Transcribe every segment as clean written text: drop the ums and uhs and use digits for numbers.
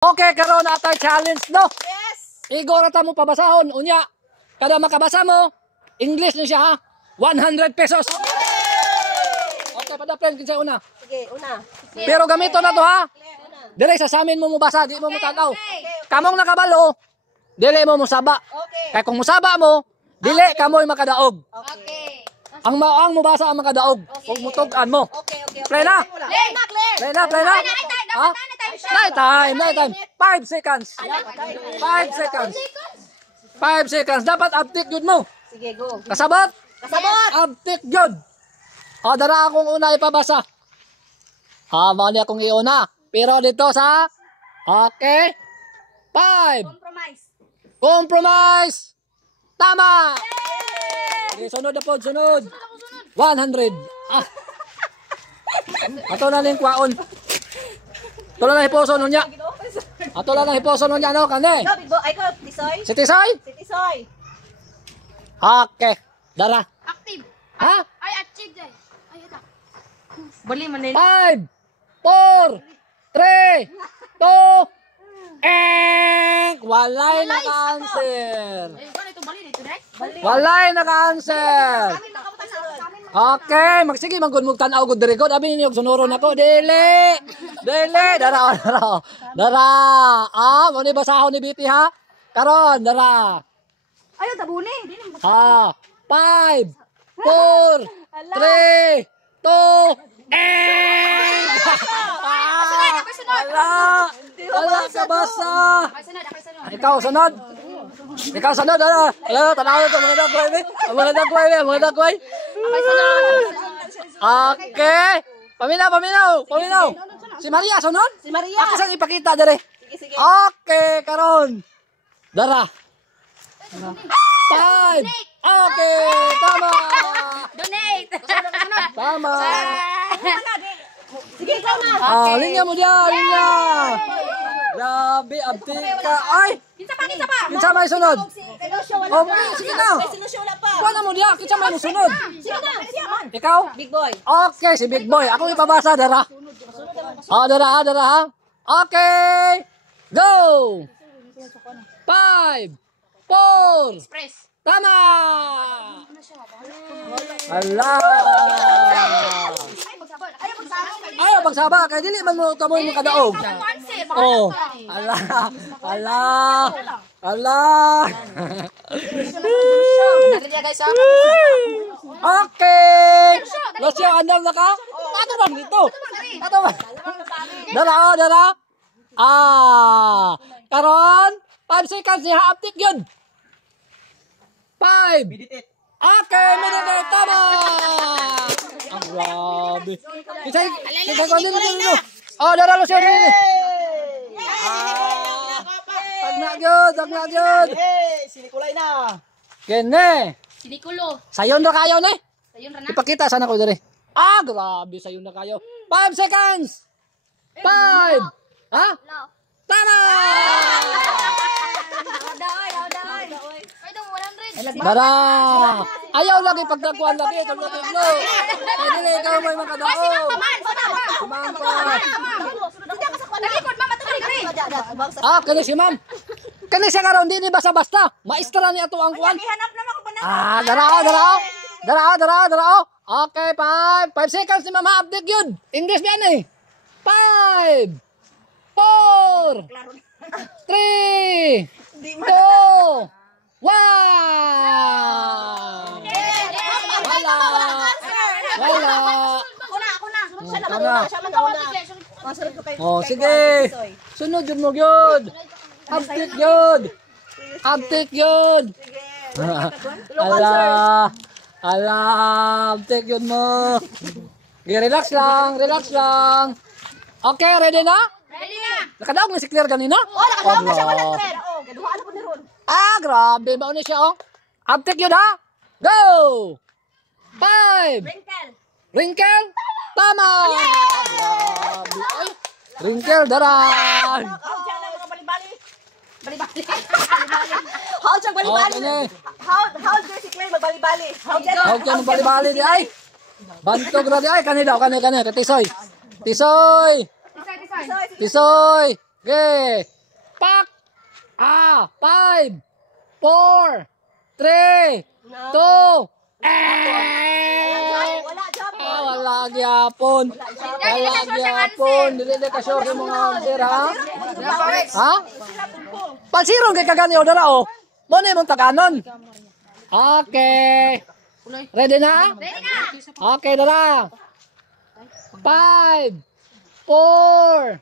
Okay, karon atay challenge no. Yes. Igor ata mo pabasahon unya. Kada makabasa mo, English na siya ha. 100 pesos. Okay, pada friend kinsa una. Sige, una. Pero gamito na to ha. Dire sa samin mo mubasa, di mo mutagaw. Kamong nakabalo, dili mo musaba. Okay. Kay kung musaba mo, dili kamoy makadaog. Okay. Ang maang mubasa ang makadaog. Kung mutug-an mo. Okay. Play na. Play na, Claire. Play na. Ha? Night time. 5 seconds. 5 seconds. 5 seconds. Dapat uptick yun mo. Sige, go. Kasabot? Kasabot. Uptick yun. O, dara akong una ipabasa. Mali akong iuna. Pero dito sa... Okay. 5. Compromise. Tama. Okay, sunod na po. Sunod. 100. Ato na ning kwaon. Ato na hiposo nun niya. Ato na hiposo nun niya. Ano kani? Go, big boy. Ay, go. Tisoy. Si Tisoy? Si Tisoy. Okay. Dara. Active. Ha? Ay, achieve dahil. Ay, ito. Bali man nila. 5, 4, 3, 2, and walay naka-answer. Ay, ito bali dito, dahil. Walay naka-answer. Okay, magsige man gud mo tan-aw gud diri gud. Abi niyo sunuron ako. Dili. Dara. Mo ni basahon ni Biti ha. Karon, dara. Ayaw, tabuni. 5, 4, 3, 2, and Wala ka basa. Ay, sunod. Ikaw sunod. Ala, tanaw to mga dagway ni. Mga dagway. Ay, sunod. Okay. Paminaw. Si Maria sunod? Si Maria. Ako sang ipakita dere. Sige. Okay, karon. Dara. 5. Okay, tama. Donate. Tama. Sige, ikaw na. Linya mo dia, linya. Grabe, abti ka. Ay, Kinsa pa. kinsa may sunod? Sinusyo, wala Oh, pa. sige na. May sinusyo, wala pa. Kuha mo dia, kinsa may musunod? Sige na. Sige na. Ikaw? Big boy. Okay, si Big Boy. Ako ipabasa, dara. Dara ha. Okay. Go! 5, 4, Express. tama! Ala! Ayaw, pagsaba. Kaya dili man mo kamoy mo kadaog. Oh. Ala! Okay! Lasyo, andam na ka? Ato ba dito? Ato ba? Dara. Karon, 5 seconds niya, uptick yun. 5. Okay, meditate, tama! Ang grabe. Kisay ko, dito. Oh, dara, Lasyo, dito. Tagna gyud. Sinikulay na. Kene. Sinikulo. Sayon na kayo ni. Sayun ra na. Ipakita sana ko diri. Grabe sayon na kayo. 5 seconds. 5. Ha? Tama! Ay, daw 100. Dara. Ayaw lagi pagdakuan lagi tuglo. Pwede na ikaw may makadao. Kumang pa. Kani si ma'am. Kani siya karon di ni basta-basta. Maestra ni ato ang kuan. Ihanap naman ko pa na. Dara. Okay, 5 seconds ni mama update yun. English yan eh. 5, 4, 3, 2, 1. Wala. Ako na. Siya Tama. naman. Siya man una. Masunod ko kay. Oh, sige. Sunod yun mo yun. Update yun. Update yun mo. Okay, relax lang. Okay, ready na? Ready na. Nakadaog na si Claire kanina? Nakasama na siya wala trend. Gaduhaan ako ni Ron. Grabe. Mauna siya, oh. Update yun, ha? Go! 5. Wrinkle? Tama! Grabe. Ay, wrinkle, daran. Hold siya na mga bali-bali. Hold siya bali-bali. Hold siya si Claire magbali-bali. Hold siya. Huwag ka mong bali-bali di ay. Bantog na di ay. Kani daw, kani. Tisoy. Tisoy! Tisay. Tisoy! Okay. Pak! 5, 4, 3, 2, Wala job. wala gyapon. Wala gyapon. Dili na ka sure sa mga answer, ha? Ha? Pansirong kay kagani o dara o. Mo ni mong taganon. Okay. Ready na? Ready na. Okay, dara. 5, 4,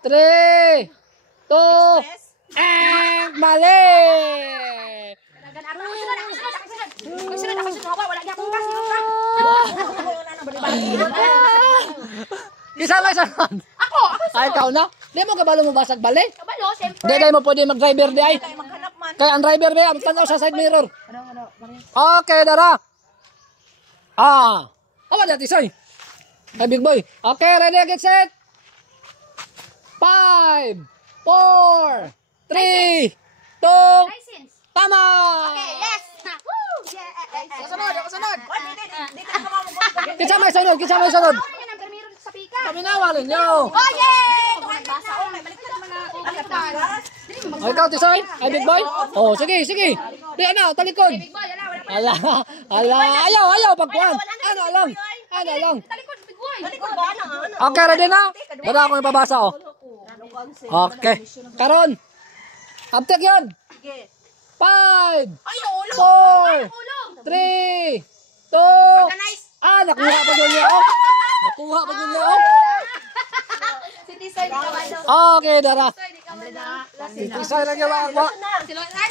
3, 2, mali! Kisa may sunod. Ako Ay, ikaw na. Di mo kabalo mo basag bali? kabalo, siyempre. Di mo pwede mag-driver di ay. Maghanap man. Kaya ang driver di, ang tanaw sa side mirror. Okay, dara. Awa dati, soy. Ay, big boy. Okay, ready, get set. 5, 4, 3, 2, License. tama! Okay, yes. Woo! Yeah. Kasunod. Dito ka mamamagod. Kitsa may sunod, kitsa may sunod. Ano yan ang permiro sa pika? Kami nawalin nyo. Oh, yay! O, ikaw, Tisoy? Ay, big boy? Oh, sige, sige. Di, ano, talikod. Big boy, wala pa. Ala, ayaw, pagkuhan. Ano lang. Talikod, big boy. Likod ba na? Okay, ready na? Dada ako nababasa, oh. Okay. Karon. Uptek yun. 5, 4, 3, 2, nakuha pa yun niya, oh. Nakuha pa yun niya, oh. Si Tisoy, di ka wala. Okay, dara. Tisoy, di ka wala. Tisoy lang yung ako.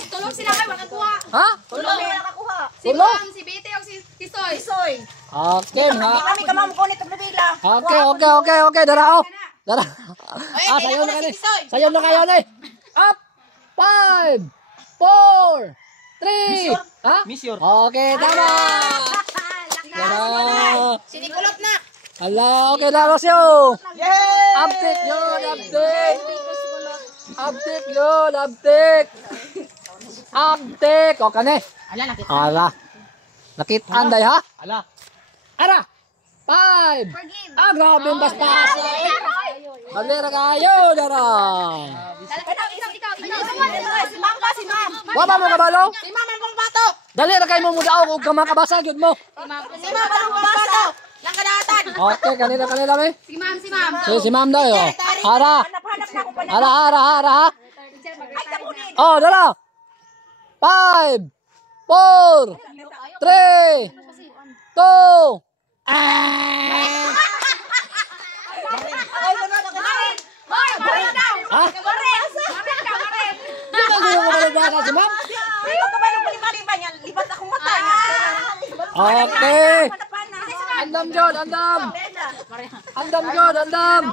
Tulong sila kayo, makakuha. Ha? Tulong. Nakakuha. Si Tulong? Ma'am, si Bete, o si Tisoy. Soy. Okay, ha? Kami ka mamamagod ito bila. Okay, dara, oh. Dara. Sayo na kayo. Sayo na kayo, eh. Up. 5, 4, 3. Ha? Okay, tama. Dara. Sinikulot na. Ala, okay, dara siyo. Yay! Update yun, update. Update. O, kane. Ala. Nakitaan day, ha? Ara. 5. Forgive. Grabe yung bastas. Balera kayo, dara. Ikaw. Si Ma'am ba? Si Ma'am. Waba mo kabalo? Si Ma'am ang pangbatok. Dali na kayo mo mudaog ug kamakabasa gyud mo. Si Ma'am ang pangbatok. Lang kadatan. Okay, kanila may. Si Ma'am. Si ma'am daw yo. Ara. Hanap na ako pa na. Ara. Ay, tabunin. Oh, dala. 5, 4, 3, 2. Hoy, marin daw. Ha? Marin ka. Di ba gusto ko malabasa si ma'am? Ayaw ka ba nung palibali-ba niyan? Libat akong mata. Okay. Andam jod, andam.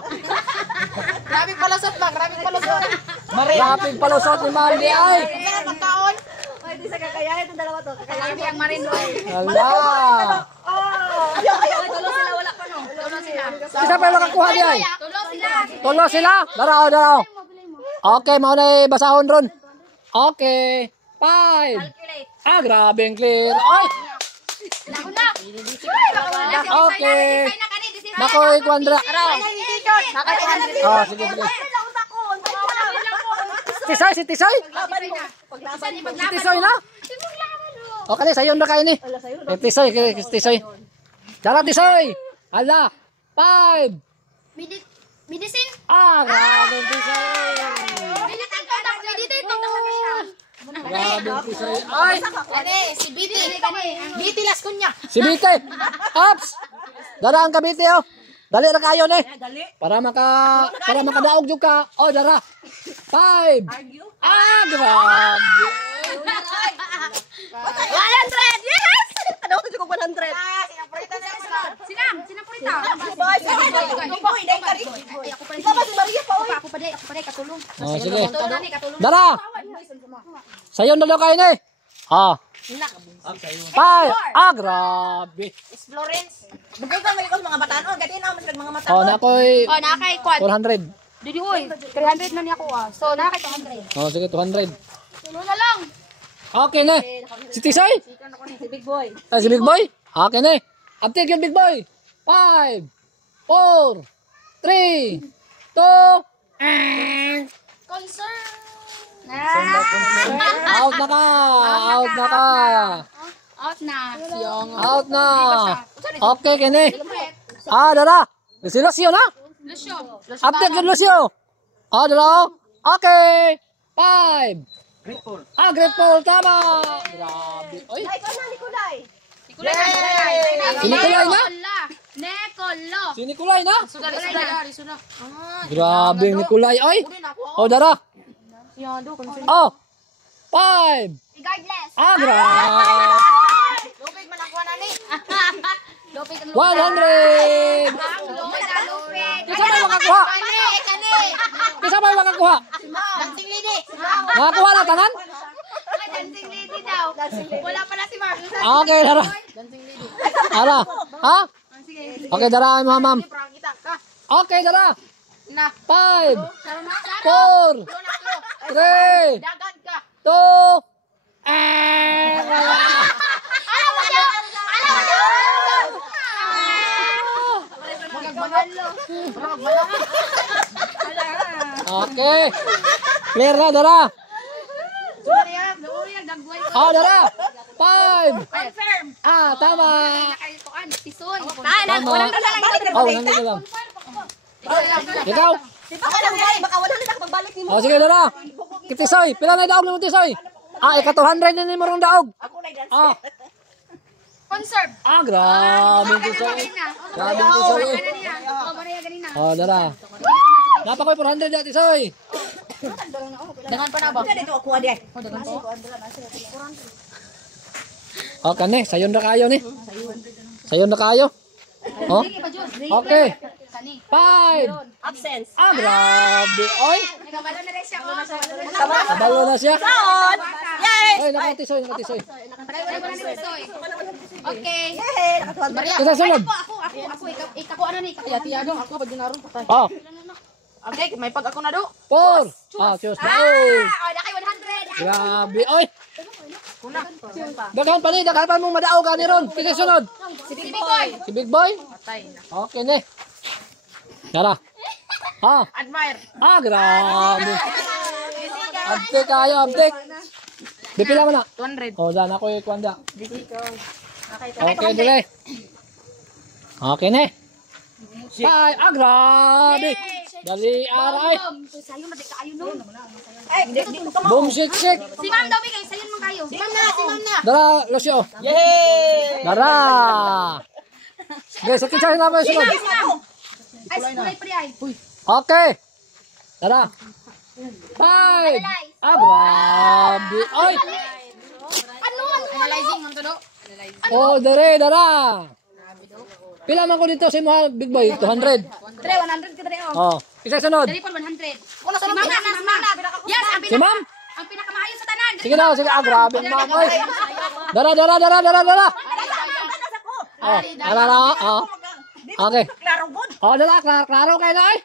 Grabing palusot ba? Grabing palusot. Rapid palusot ni ma'am di ay. Magkaon. Ay, di sa kakayahan itong dalawa to. Kaya ang marin doon. Ala. Ayaw. Tulo sila, wala pa no. Tulo sila. Isa pa makakuha di ay. Tulo sila. Dara. Okay, mao na basahon ron. Okay. 5. Calculate. Grabeng clear. Ay, Lako na. okay. Nakoy kwandra. Oh, sige. Si Tisoy. Tisoy na. Okay, sayo na kayo ni. Tisoy. Dara, Tisoy. Ala. 5. Medicine. Grabeng Tisoy. Medicine ko. Medicine ko. Grabeng Tisoy. Ay, Si Biti. Biti las kunya. si Bite. Ups. Dara ang kabite, oh. Dali na kayo ni. Para makadaog jud ka. Oh, dara. 5. Grabe. 100. Yes. Ano ko ko 100? Sinang purita. Boy, boy, dai ka rin. Ikaw ba si Maria pa oy? Ako pa day katulong. Oh, sige. Tulong ni katulong. Dara. Sayo na daw kayo ni. 5. Grabe. Florence. Bugay ko malikot mga batanon, gatin na mga mata. Oh, nakoy Oh, nakay kwad. 400. Didi oy. 300 na niya ko ah. So nakay 200. Oh, sige 200. Tulo na lang. Okay na. Si Tisoy? Si Big Boy. Si Big Boy? Okay na. Update yung Big Boy. 5, 4, 3, 2, Concern. Out na ka. Out na ka. Out na. Out na. Okay, kini. Dara. Lucio na. Lucio. Update yun, Lucio. Dara. Okay. 5. Grateful. Tama. Grabe. Oy. Ay, ikaw na, Nicolay. Si Nicolay na? Nekolo. Si Nicolay na? Suda. Grabe, Nicolay. Oy. Dara. 5. Regardless. Grabe. Lupig man ako na ni. Lupig 100. Lupig. Kisa ba makakuha? Kani. Kisa ba makakuha? Dancing lady. Nakakuha na tanan? Dancing lady daw. Wala pala si Mark. Okay, Dara. Dara. Ha? Okay, Dara, ma'am. Okay, Dara. 5, 4, 3, Dagan ka. 2, Okay. Clear na, Dara. Dara. 5. Confirm. Tama. Tisoy. Tama. Walang lang. Nandito lang. Ikaw. Baka lang, baka wala na pagbalik ni mo. Sige, Dara. Kitisoy. Pila na daog mo, Tisoy? Ika-200 na ni mo rong daog. Ako na dance. Conserve. Grabe, Tisoy. Grabe, Tisoy. Dara. Napakoy 400 ya, Tisoy. Dengan pa na ba? Dito ako ade. Kani, sayon na kayo ni. Sayon na kayo. Okay. 5. Absence. Grabe. Oy. Nagabalo na rin siya. Kabalo na siya. Sound. Yes. Oy, nakatisoy. Pareho na ni Tisoy. Okay. Yay, nakatuwag. Kita sunod. Ako. Ikaw ano ni? Tiya dong, ako pag ginaron patay. Okay, may pag ako na do. 4. Choose na. Nakay 100. Grabe. Oy. Daghan pa mong madao ka ni ron. Kita sunod. Si Big Boy. Si Big Boy. Patay na. Okay ni. Tara. Admire. Grabe. Update kayo, update. Bipila mo na. 200. Dan ako yung kwanda. Okay, dili. Okay ni. Grabe. Dali, aray. Sayo na di kaayo no. Ay, dito ka mo. Boom, shake. Si Ma'am daw bigay, sayon man kayo. Si Ma'am na. Dara, Lucio. Yay! Dara. Okay, sa kitsa na ba yung sunod? Si Ma'am. Ay, kulay pre ay. Okay. Dara. 5. Grabe. Oy. Ano? Analyzing man to do. Dara. Pila man ko dito sa mga Big Boy? 200. Tre 100 ka tre oh. Isa sunod. Dali po 100. Una sa Ma'am na. Yes, Si Ma'am? ang pinakamaayo sa tanan. Sige na, sige. Grabe Ma'am. Oy. Dara. Dara. Okay. Klaro good. Dala, klaro kayo na ay.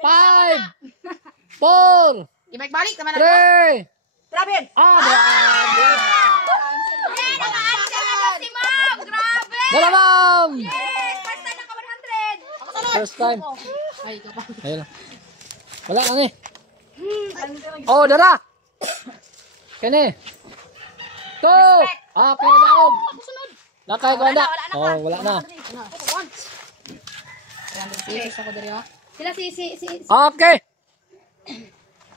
5, 4, Ibalik naman 3. Grabe. Grabe. Naka-answer na si Ma'am. Grabe. Dala, Ma'am. Yes, first time naka 100. First time. Ay, ikaw pa. Ayun. Wala na ni. Dara. Kani. 2. Okay, daog. Sunod. Lakay ko na. Wala na. Sila si Okay.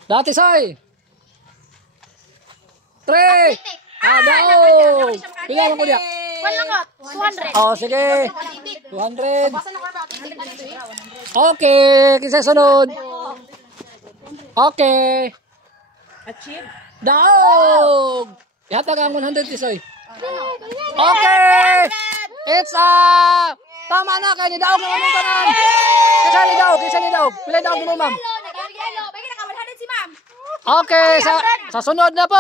Dati soy. 3. Daog. Pila mo ko dia? Kwan lang ka, 200. Sige. 200. Basta na ko ba? Titik na dito eh. Okay. Kisa sunod. Okay. Achieve. Daog. Ihatag ang 100 tisoy. Okay. It's tama na kay ni daog na mong tanan. Kisa ni daog. Pila daog mo, ma'am? Hello, naka 100 si Ma'am. Okay, sa sunod na po.